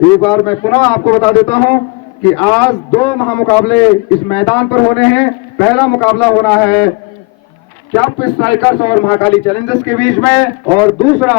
एक बार मैं पुनः आपको बता देता हूं कि आज दो महामुकाबले इस मैदान पर होने हैं। पहला मुकाबला होना है कैप स्ट्राइकर्स और महाकाली चैलेंजर्स के बीच में, और दूसरा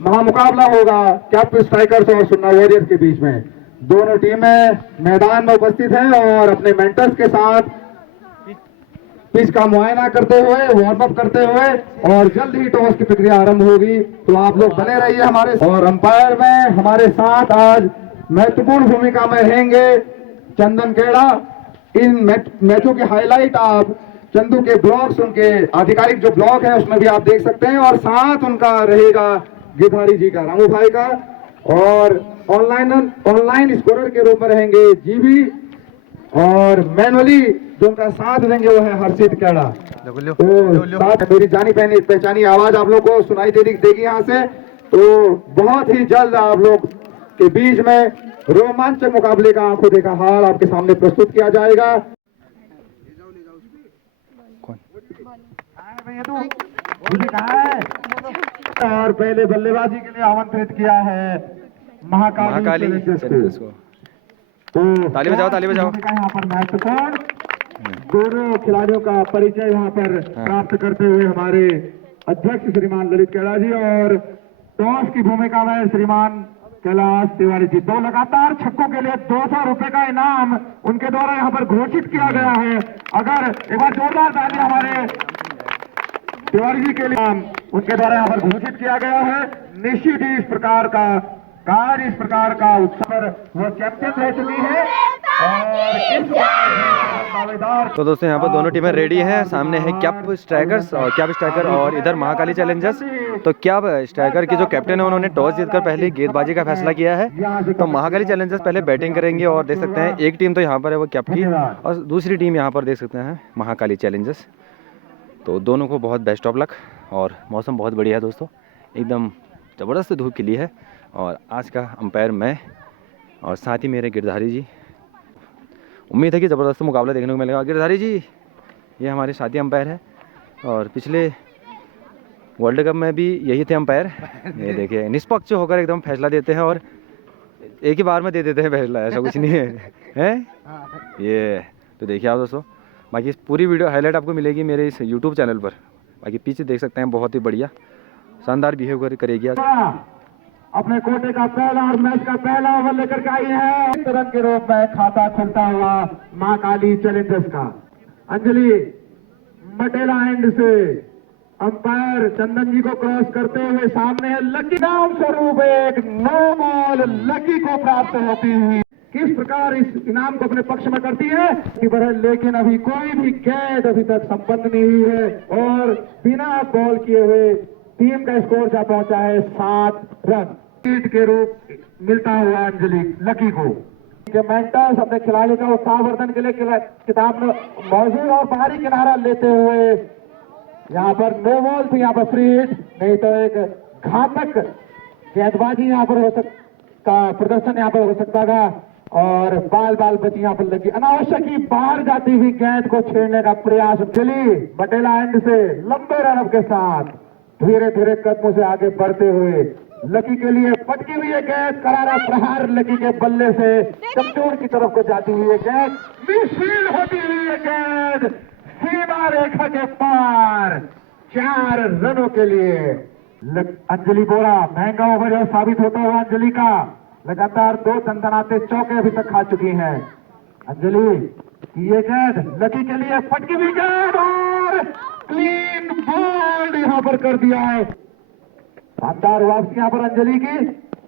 महामुकाबला होगा कैप स्ट्राइकर्स और सुन्ना वॉरियर्स के बीच में। दोनों टीमें मैदान में उपस्थित हैं और अपने मेंटर्स के साथ पिच का मुआयना करते हुए, वार्म अप करते हुए, और जल्द ही टॉस की प्रक्रिया आरंभ होगी। तो आप लोग बने रहिए हमारे। और अंपायर में हमारे साथ आज महत्वपूर्ण भूमिका में रहेंगे चंदन केड़ा। इन मैचों की हाईलाइट आप चंदू के ब्लॉग्स, उनके आधिकारिक जो ब्लॉग है उसमें भी आप देख सकते हैं, और साथ उनका रहेगा गिरधारी जी का, रामू भाई का, और ऑनलाइन स्कोरर के रूप में रहेंगे जीवी, और मैनुअली जो उनका साथ देंगे वो है हर्षित केड़ा। तो साथ मेरी जानी पहचानी आवाज आप लोग को सुनाई देगी यहाँ से। तो बहुत ही जल्द आप लोग के बीच में रोमांचक मुकाबले का आंखों देखा हाल आपके सामने प्रस्तुत किया जाएगा। और पहले बल्लेबाजी के लिए आमंत्रित किया है महाकाली चैलेंजर्स को। तो ताली बजाओ, ताली बजाओ। यहाँ पर महत्वपूर्ण दोनों खिलाड़ियों का परिचय वहां पर प्राप्त करते हुए हमारे अध्यक्ष श्रीमान ललित केड़ा जी, और टॉस की भूमिका में श्रीमान कैलाश तिवारी जी। दो लगातार छक्कों के लिए 200 रुपए का इनाम उनके द्वारा यहाँ पर घोषित किया गया है। अगर एक बार जोरदार ताली हमारे तिवारी जी के लिए उनके द्वारा यहाँ पर घोषित किया गया है। निश्चित ही इस प्रकार का उत्सव वो चैंपियन रह चुकी है, और इस दावेदार। तो दोस्तों यहाँ पर दोनों टीमें रेडी हैं। सामने है कैप स्ट्राइकर और इधर महाकाली चैलेंजर्स। तो कैप स्ट्राइकर के जो कैप्टन है उन्होंने टॉस जीतकर पहले गेंदबाजी का फैसला किया है। तो महाकाली चैलेंजर्स पहले बैटिंग करेंगे, और देख सकते हैं एक टीम तो यहाँ पर है वो कैप की, और दूसरी टीम यहाँ पर देख सकते हैं महाकाली चैलेंजर्स। तो दोनों को बहुत बेस्ट ऑफ लक। और मौसम बहुत बढ़िया है दोस्तों, एकदम ज़बरदस्त धूप खिली है। और आज का अंपायर मैं, और साथ ही मेरे गिरधारी जी। उम्मीद है कि ज़बरदस्त मुकाबला देखने को मिलेगा। गिरधारी जी ये हमारे साथी अंपायर है, और पिछले वर्ल्ड कप में भी यही थे अंपायर। ये देखिए निष्पक्ष होकर एकदम फैसला देते हैं, और एक ही बार में दे देते हैं फैसला, ऐसा कुछ नहीं है ये। तो देखिए आप दोस्तों, बाकी इस पूरी वीडियो हाईलाइट आपको मिलेगी मेरे इस यूट्यूब चैनल पर। बाकी पीछे देख सकते हैं, बहुत ही बढ़िया शानदार बिहेव करेगी आज। अपने कोटे का पहला और मैच का पहला ओवर लेकर के आई है। इस रन के रूप में खाता खुलता हुआ महाकाली चैलेंजर्स का। अंजलि मटेला एंड से अंपायर चंदन जी को क्रॉस करते हुए सामने है लकी। नाम स्वरूप एक नो बॉल लकी को प्राप्त होती हुई। किस प्रकार इस इनाम को अपने पक्ष में करती है, लेकिन अभी कोई भी गेंद अभी तक संपन्न नहीं हुई है, और बिना बॉल किए हुए टीम का स्कोर जा पहुंचा है 7 रन। के रूप मिलता हुआ अंजलि लकी को। मेंटर्स अपने खिलाड़ी का उत्साहवर्धन के लिए किताब में मौजूद, और बाहरी किनारा लेते हुए यहाँ पर नो बॉल थी, यहाँ पर फ्री हिट, नहीं तो एक घातक गेंदबाजी यहाँ पर हो सकता, प्रदर्शन यहाँ पर हो सकता था, और बाल बची यहाँ पर लगी। अनावश्यक ही बाहर जाती हुई गेंद को छेड़ने का प्रयास चली बटेला एंड से लंबे रन के साथ धीरे धीरे कदमों से आगे बढ़ते हुए लकी के लिए पटकी हुई है गेंद। करारा प्रहार लकी के बल्ले से कमजोर की तरफ को जाती हुई है गेंद, मिसफील्ड होती हुई है गेंद सीमा रेखा के पार। 4 रनों के लिए अंजलि बोरा महंगा ओवर यह साबित होता हुआ अंजलि का। लगातार 2 दंदनाते चौके अभी तक खा चुकी हैं अंजलि की। ये गेंद लकी के लिए पटकी हुई गेंद, और क्लीन बोल्ड यहाँ पर कर दिया है। शानदार वापसी यहाँ पर अंजलि की।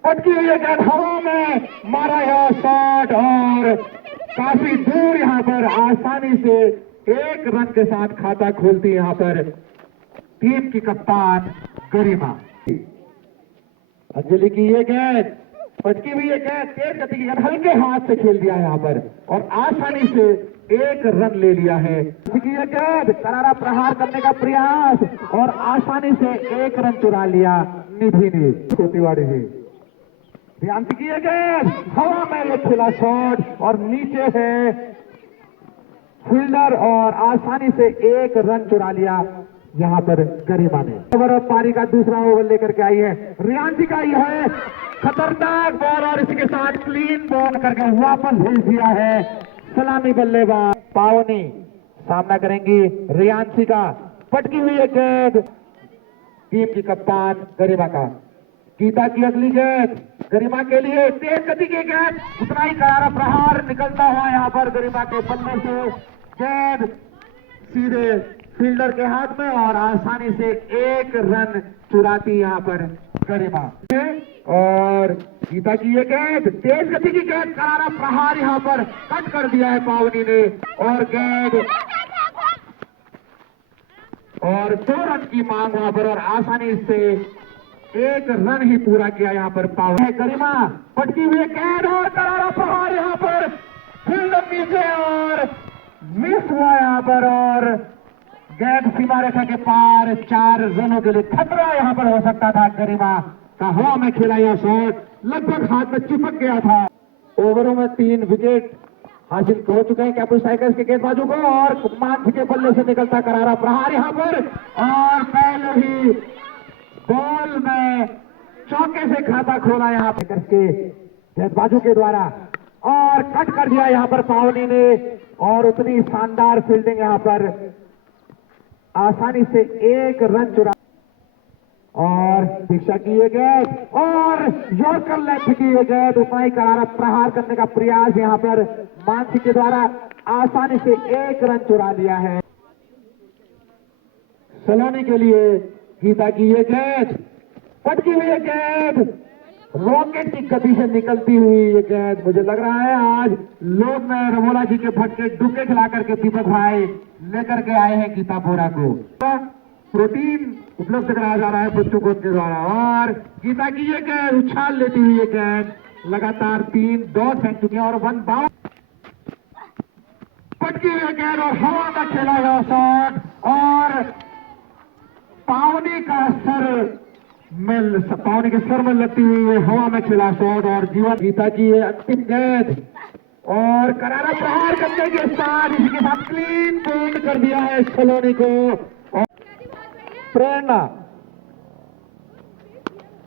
पटकी हुई गेंद हवा में मारा यह शॉट, और काफी दूर यहाँ पर आसानी से 1 रन के साथ खाता खोलती यहाँ पर टीम की कप्तान गरिमा। अंजलि की ये गेंद पटकी हुई गेंद, तेज गति की गेंद हल्के हाथ से खेल दिया यहाँ पर, और आसानी से 1 रन ले लिया है। गेंद करारा प्रहार करने का प्रयास, और आसानी से 1 रन चुरा लिया निधि ने तिवारी जी। ध्यान से किए गेंद हवा में ये खेला शॉट, और नीचे है फील्डर, और आसानी से 1 रन चुरा लिया यहाँ पर गरिमा ने। ओवर पारी का दूसरा ओवर लेकर के आई है रियांशी का। यह है खतरनाक बॉल और इसके साथ क्लीन बॉल करके वापस भेज दिया है सलामी बल्लेबाज पावनी। सामना करेंगी रियांशी का, पटकी हुई है गेंद टीम की कप्तान गरिमा का। गीता की अगली गेंद गरिमा के लिए, तेज गति की गेंद, उतना ही करारा प्रहार निकलता हुआ यहाँ पर गरिमा के बल्ले से गेंद सीधे फील्डर के हाथ में और आसानी से एक रन चुराती यहाँ पर गरिमा। और गीता की ये गेंद, तेज गति की गेंद, करारा प्रहार यहाँ पर कट कर दिया है पावनी ने और गेंद और 2 रन की मांग वहां पर और आसानी से एक रन ही पूरा किया यहाँ पर पावनी। गरिमा पटकी हुई गेंद और करारा प्रहार यहाँ पर फील्डर नीचे और मिस हुआ यहाँ पर और गेंद सीमा रेखा के पार। 4 रनों के लिए खतरा यहाँ पर हो सकता था। गरिमा का हवा में खेला यह शॉट लगभग हाथ में चिपक गया था। ओवरों में 3 विकेट हासिल हो चुके हैं कैप्टन स्ट्राइकर्स के गेंदबाजों को और मानसी के बल्ले से निकलता करारा प्रहार यहाँ पर और पहले ही बॉल में चौके से खाता खोला यहाँ पर करके गेंदबाजों के द्वारा और कट कर दिया यहाँ पर पावनी ने और उतनी शानदार फील्डिंग यहाँ पर आसानी से एक रन चुरा और दीक्षा की ये गेंद और यॉर्कर लेंथ की ये गेंद, उतना ही करारा प्रहार करने का प्रयास यहाँ पर मानसी के द्वारा आसानी से एक रन चुरा लिया है सलोनी के लिए। गीता की ये गेंद, पटकी हुई ये गेंद, रॉकेट की गति से निकलती हुई ये गेंद। मुझे लग रहा है आज लोग में रमोला जी के भटके डुबके खिला करके दीपक भाई लेकर के आए हैं गीता बोरा को। प्रोटीन उपलब्ध कराया जा रहा है बच्चों को उनके द्वारा और गीता की ये गेंद उछाल लेती हुई ये गेंद, लगातार 3 डॉट फेंक चुके हैं और 1 बाउंस, पटकी हुई गेंद और हवा में खेला हुआ शॉट और पावनी के सर में लगती हुई है हवा में खेला शॉट और जीवन। गीता की ये अंतिम गेंद और करारा प्रहार करने के साथ इसके साथ क्लीन बोल्ड कर दिया है सलोनी को और प्रेरणा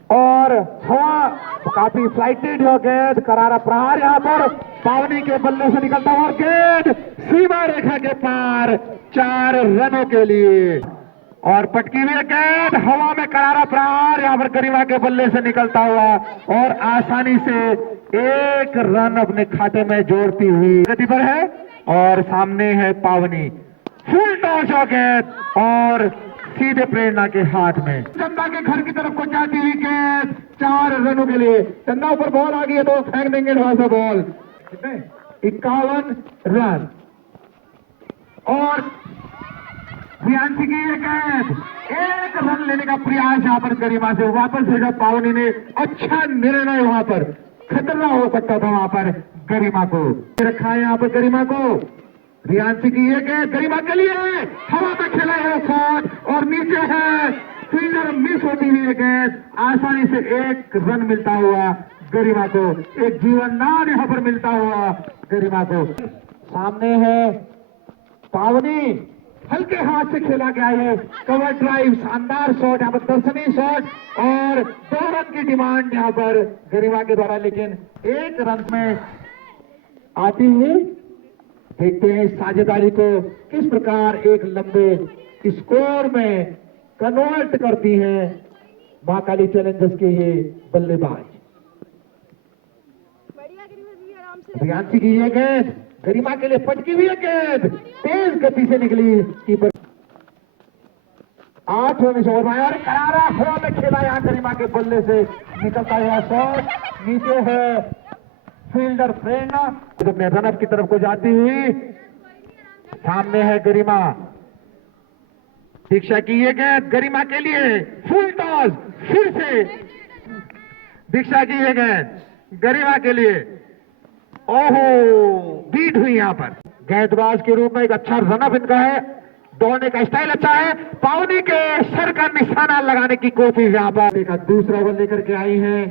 और हवा काफी फ्लाइटेड हो गेंद, करारा प्रहार यहाँ पर पावनी के बल्ले से निकलता हुआ गेंद सीमा रेखा के पार 4 रनों के लिए और पटकी हुई गेंद हवा में करारा प्रहार यहाँ पर गरिमा के बल्ले से निकलता हुआ और आसानी से एक रन अपने खाते में जोड़ती हुई गति पर है और सामने है पावनी। फुल टॉस हो गेंद और सीधे प्रेरणा के हाथ में चंदा के घर की तरफ को जाती हुई गेंद 4 रनों के लिए। चंदा ऊपर बॉल आ गई है तो फेंक देंगे वहां से बॉल। 51 रन और रियांशी की ये गेंद, 1 रन लेने का प्रयास यहाँ पर गरिमा से वापस भेजा पावनी ने। अच्छा निर्णय, वहां पर खतरा हो सकता था वहां पर गरिमा को रखा है यहाँ पर गरिमा को। रियांशी की ये गेंद गरिमा के लिए हवा में खेला है शॉट और नीचे है फील्डर, मिस होती हुई ये गेंद, आसानी से 1 रन मिलता हुआ गरिमा को, एक जीवनदान यहाँ पर मिलता हुआ गरिमा को। सामने है पावनी, हल्के हाथ से खेला गया है कवर ड्राइव, शानदार शॉट यहाँ पर, दर्शनीय शॉट और 2 रन की डिमांड यहाँ पर गरिमा के द्वारा, लेकिन 1 रन में आती हुई। देखते हैं साझेदारी को किस प्रकार एक लंबे स्कोर में कन्वर्ट करती हैं महाकाली चैलेंजर्स के ये बल्लेबाज। रियांशी की ये गेंद गरिमा के लिए पटकी हुई गेंद, तेज गति से निकली कीपर। 8 रन ओवर में और करारा हवा में खेला यहाँ गरिमा के बल्ले से निकलता हुआ शॉट, नीचे है फील्डर प्रेरणा अपने रनअप की तरफ को जाती हुई। सामने है गरिमा, दीक्षा की ये गेंद गरिमा के लिए फुल टॉस, फिर से दीक्षा की ये गेंद गरिमा के लिए, ओहो बीट हुई यहाँ पर। गेंदबाज के रूप में एक अच्छा रनअप इनका है, दौड़ने का स्टाइल अच्छा है। पावनी के सर का निशाना लगाने की कोशिश यहाँ पर, दूसरा ओवर लेकर के आई है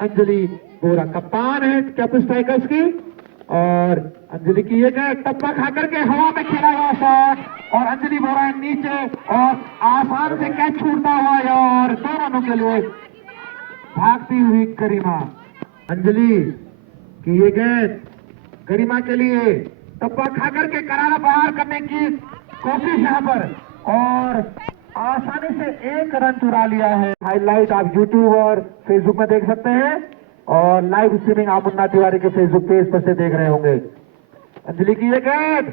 अंजलि बोरा, कप्तान है कैप्टन स्ट्राइकर्स की। और अंजलि की ये गेंद टप्पा खा करके हवा में खेला हुआ शॉट और अंजलि बोरा नीचे और आसान से कैच छूटता हुआ और 2 रनों के लिए भागती हुई गरिमा। अंजलि की ये गेंद गरिमा के लिए टप्पा खा करके करारा प्रहार करने की कोशिश यहाँ पर, और आसानी से एक रन चुरा लिया है। हाईलाइट आप यूट्यूब और फेसबुक में देख सकते हैं, और लाइव स्ट्रीमिंग आप मुन्ना तिवारी के फेसबुक पेज पर से देख रहे होंगे। अंजलि की ये गेंद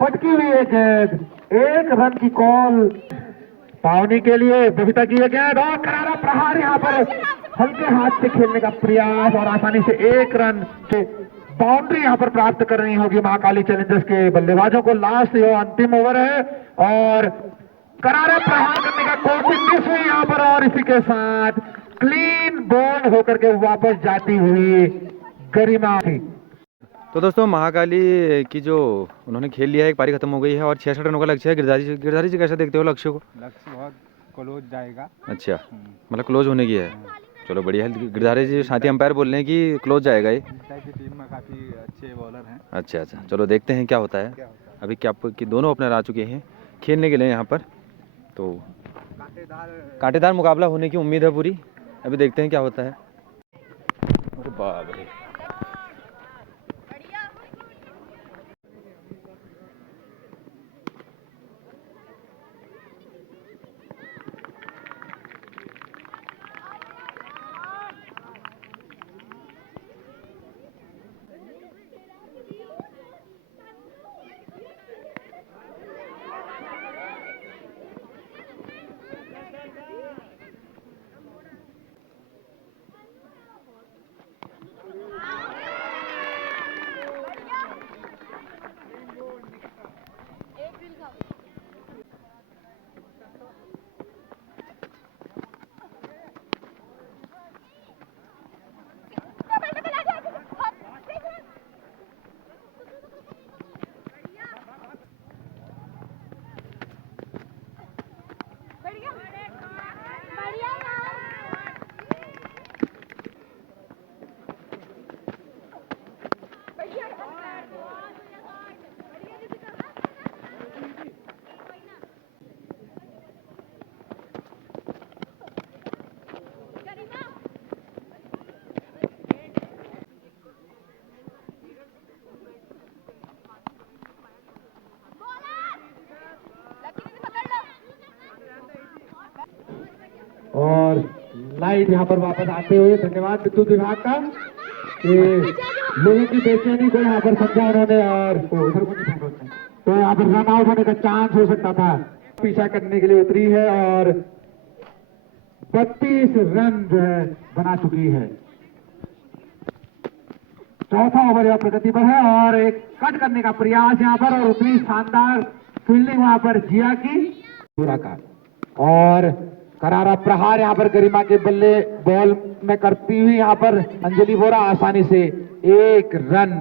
फटकी हुई है गेंद, एक रन की कॉल पावनी के लिए। बबीता की ये गेंद और करारा प्रहार, यहाँ पर हल्के हाथ से खेलने का प्रयास, और आसानी से एक रन से बाउंड्री यहाँ पर प्राप्त करनी होगी महाकाली चैलेंजर्स के बल्लेबाजों को। लास्ट ये अंतिम ओवर है, और करारा प्रहार करने का कोशिश मिस हुई यहाँ पर, और इसी के साथ क्लीन बॉल होकर के वापस जाती हुई गरिमा थी। तो दोस्तों महाकाली की जो उन्होंने खेल लिया है, एक पारी खत्म हो गई है और 66 रनों का लक्ष्य है। गिरधारी जी कैसे देखते हो लक्ष्य को? लक्ष्य बहुत क्लोज जाएगा। अच्छा, मतलब क्लोज होने की है। चलो बढ़िया है। गिरधारी जी साथी अंपायर बोल रहे हैं कि क्लोज जाएगा ये। की टीम में काफ़ी अच्छे बॉलर हैं। अच्छा अच्छा, चलो देखते हैं क्या होता है। अभी क्या कि दोनों ओपनर आ चुके हैं खेलने के लिए यहाँ पर, तो कांटेदार मुकाबला होने की उम्मीद है पूरी। अभी देखते हैं क्या होता है। अरे बाप रे, और लाइट यहाँ पर वापस आते हुए धन्यवाद विद्युत विभाग का कि लोगों की बेचैनी को यहाँ पर समझा उन्होंने, और तो यहाँ पर रन आउट होने का चांस हो सकता था। पीछा करने के लिए उतरी है और 32 रन जो है बना चुकी है। चौथा ओवर यहाँ प्रगति पर है, और एक कट करने का प्रयास यहाँ पर, और उतनी शानदार फील्डिंग वहां पर जिया की पूरा का, और करारा प्रहार यहाँ पर गरिमा के बल्ले बॉल में करती हुई यहाँ पर अंजलि बोरा आसानी से एक रन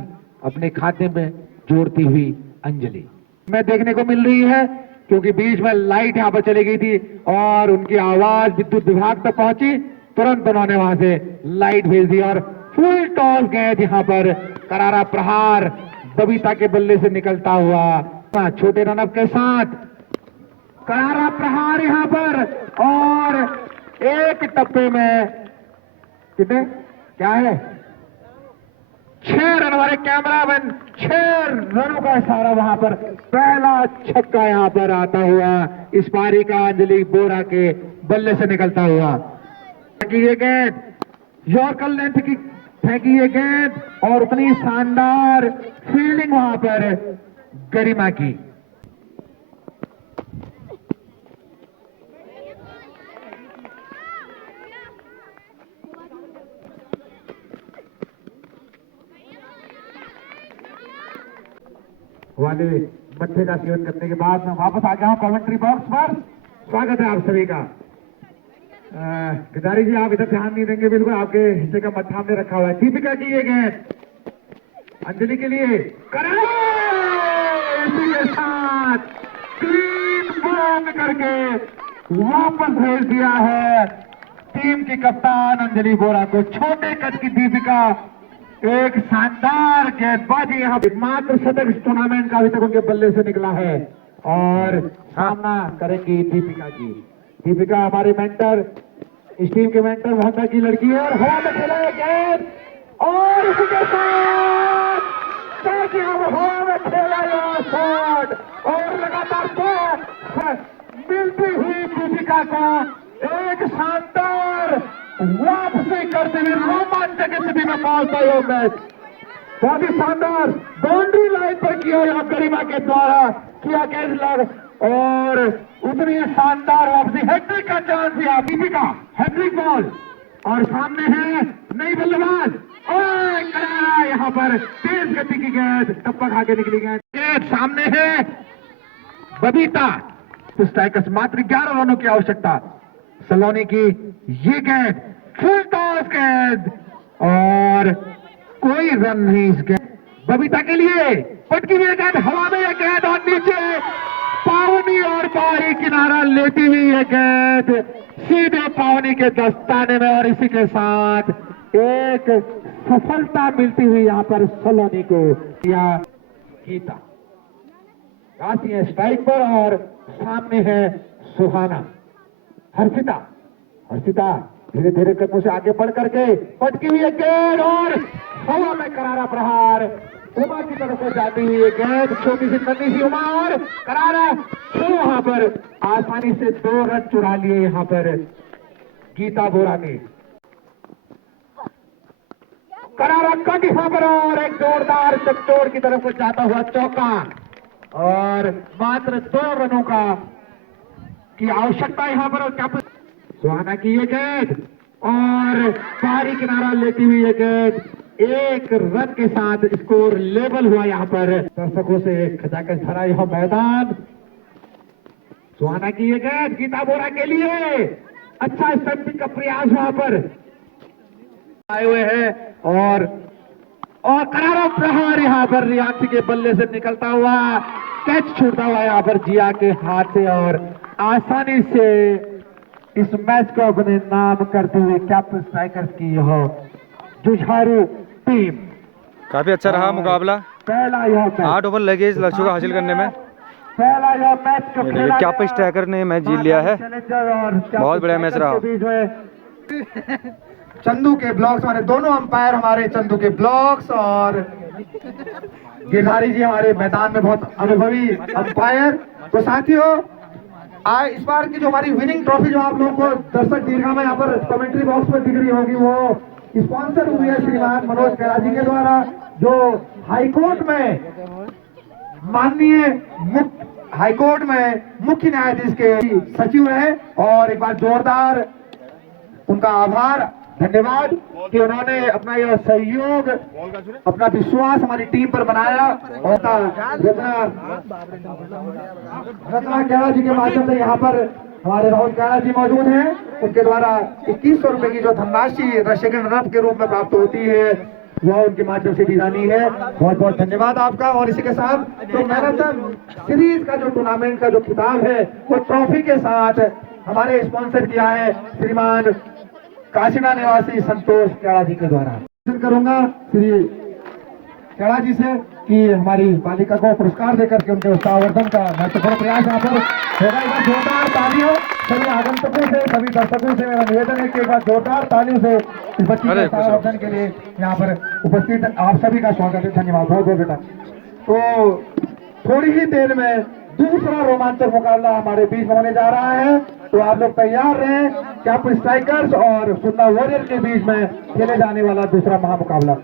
अपने खाते में जोड़ती हुई अंजलि में देखने को मिल रही है, क्योंकि बीच में लाइट यहाँ पर चली गई थी और उनकी आवाज विद्युत विभाग तक पहुंची। तुरंत उन्होंने वहां से लाइट भेज दी, और फुल टॉस गेंद यहाँ पर करारा प्रहार बबीता के बल्ले से निकलता हुआ छोटे रनअप के साथ करारा प्रहार यहाँ पर, और एक टप्पे में कितने क्या है 6 रन वाले कैमरामैन 6 रनों का इशारा वहां पर पहला छक्का यहाँ पर आता हुआ इस पारी का अंजलि बोरा के बल्ले से निकलता हुआ। ये गेंद यॉर्कर लेंथ की फेंकी ये गेंद, और उतनी शानदार फील्डिंग वहां पर गरिमा की। वाले मट्ठे का सेवन करने के बाद मैं वापस आ गया हूं कमेंट्री बॉक्स पर। स्वागत है आप सभी का। गिरधारी जी आप इधर ध्यान नहीं देंगे, बिल्कुल आपके हिस्से का मट्ठा हमने रखा हुआ है। दीपिका की ये गेंद अंजलि के लिए इसी के साथ क्लीन बॉल करके वापस भेज दिया है टीम की कप्तान अंजलि बोरा को। छोटे कद की दीपिका एक शानदार गेंदबाजी यहाँ मात्र शतक इस टूर्नामेंट का अभी तक उनके बल्ले से निकला है, और सामना करेंगी दीपिका की। दीपिका हमारे मेंटर इस टीम के मेंटर मोहम्मद की लड़की है और हवा में खेला है गेंद और इसी के साथ हवा में खेला गया शॉट और लगातार दो मिलती हुई दीपिका को एक शानदार वापसी करते हुए रोमांचक स्थिति में पहुंचता है मैच। बहुत ही शानदार बाउंड्री लाइन पर किया यहाँ गरिमा के द्वारा किया कैच लग और उतनी शानदार वापसी हैट्रिक का चांस यहाँ दीपिका हैट्रिक बॉल और सामने है नई बल्लेबाज और करारा यहाँ पर तेज गति की गेंद टप्पा खा के निकली गेंद सामने है बबीता स्ट्राइकर्स मात्र 11 रनों की आवश्यकता सलोनी की ये गेंद फुल टॉस गेंद और कोई रन नहीं इस गेंद बबीता के लिए पटकी हुई गेंद हवा में यह गेंद और नीचे पावनी और बाहरी किनारा लेती हुई यह गेंद सीधे पावनी के दस्ताने में और इसी के साथ एक सफलता मिलती हुई यहाँ पर सलोनी को या गीता आती है स्ट्राइक पर और सामने है सुहाना हर्षिता धीरे धीरे कदमों से आगे बढ़ करके पटकी हुई गेंद और हवा में करारा प्रहार उमा की तरफ से जाती हुई गेंद छोटी सी नन्ही सी उमा और करारा वहां पर आसानी से 2 रन चुरा लिए यहाँ पर गीता बोरा ने करारा कट यहाँ पर और एक जोरदार चकचोर की तरफ से जाता हुआ चौका और मात्र 2 रनों का की आवश्यकता यहाँ पर क्या सुहाना की ये गेंद और बाहरी किनारा लेती हुई ये गेंद 1 रन के साथ स्कोर लेवल हुआ यहाँ पर दर्शकों से खचाखच भरा यह मैदान सुहाना की ये गेंद गीता बोरा के लिए अच्छा स्टंपिंग का प्रयास वहां पर आए हुए हैं और करारा प्रहार यहाँ पर रियांशी के बल्ले से निकलता हुआ कैच छूटता हुआ यहाँ पर जिया के हाथ से और आसानी से इस मैच को अपने नाम करते हुए कैप्टन स्ट्राइकर्स की यह जुझारू टीम काफी अच्छा रहा मुकाबला। पहला यह मैच 8 ओवर लगे इस लक्ष्य को हासिल करने में। पहला यह मैच जो ये देखिए कैप्टन स्ट्राइकर ने मैच जीत लिया है। बहुत बढ़िया मैच रहा। चंदू के ब्लॉक्स हमारे दोनों अंपायर हमारे चंदू के ब्लॉक्स और गिरधारी जी हमारे मैदान में बहुत अनुभवी अंपायर। तो साथियों इस बार की जो हमारी विनिंग ट्रॉफी जो आप लोगों को दर्शक दीर्घा में यहाँ पर कमेंट्री बॉक्स में दिख रही होगी वो स्पॉन्सर हुई है श्रीमान मनोज कैरा जी के द्वारा जो हाईकोर्ट में माननीय हाईकोर्ट में मुख्य न्यायाधीश के सचिव रहे और एक बार जोरदार उनका आभार धन्यवाद कि उन्होंने अपना यह सहयोग अपना विश्वास हमारी टीम पर बनाया और रत्ना कैरा जी के माध्यम से यहाँ पर हमारे राहुल कैरा जी मौजूद हैं उनके द्वारा 2100 रुपए की जो धनराशि सेकंड रन के रूप में प्राप्त होती है वह उनके माध्यम से दी जानी है। बहुत बहुत धन्यवाद आपका। और इसी के साथ तो मैराथन सीरीज का जो टूर्नामेंट का जो खिताब है वो ट्रॉफी के साथ हमारे स्पॉन्सर किया है श्रीमान काशीना निवासी संतोष कैरा जी के द्वारा। करूंगा श्री कैरा जी से कि हमारी बालिका को पुरस्कार देकर के उनके उत्साहवर्धन का महत्वपूर्ण प्रयास यहाँ पर होगा। जोरदार तालियों सभी आगंतुकों से सभी दर्शकों से मेरा निवेदन है कि एक बार जोरदार तालियों से इस बच्ची के उत्साहवर्धन के लिए यहाँ पर उपस्थित आप सभी का स्वागत है। धन्यवाद बहुत बहुत बेटा। तो थोड़ी ही देर में दूसरा रोमांचक मुकाबला हमारे बीच में होने जा रहा है तो आप लोग तैयार रहें। कैप्टन स्ट्राइकर्स और सुन्ना वॉरियर के बीच में खेले जाने वाला दूसरा महामुकाबला।